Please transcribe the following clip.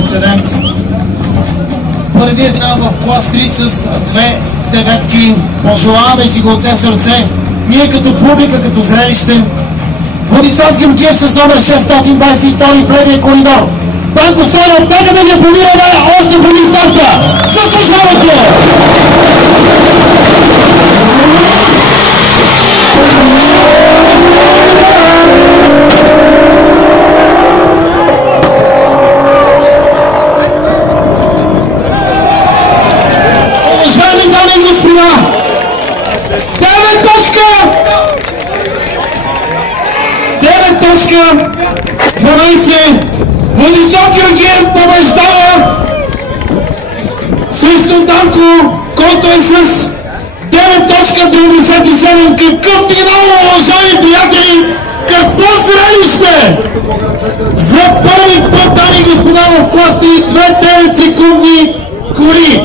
прецедент. Първият грам в клас 3 с 2 деветки. Пожелаваме си го от все сърце. Ние като публика, като зрелище. Владислав Георгиев с номер 622 в левия коридор. Банко Стоянов, нека да ги аплодираме още преди старта. Заслужавате! Уважаеми дами и господа, 9 точка 12. Владислав Георгиев побеждава срещу Данко, който е с 9.97. Какъв финал, уважаеми приятели! Какво зрелище! За първи път, дами и господа, в клас 2 9 секундни кори.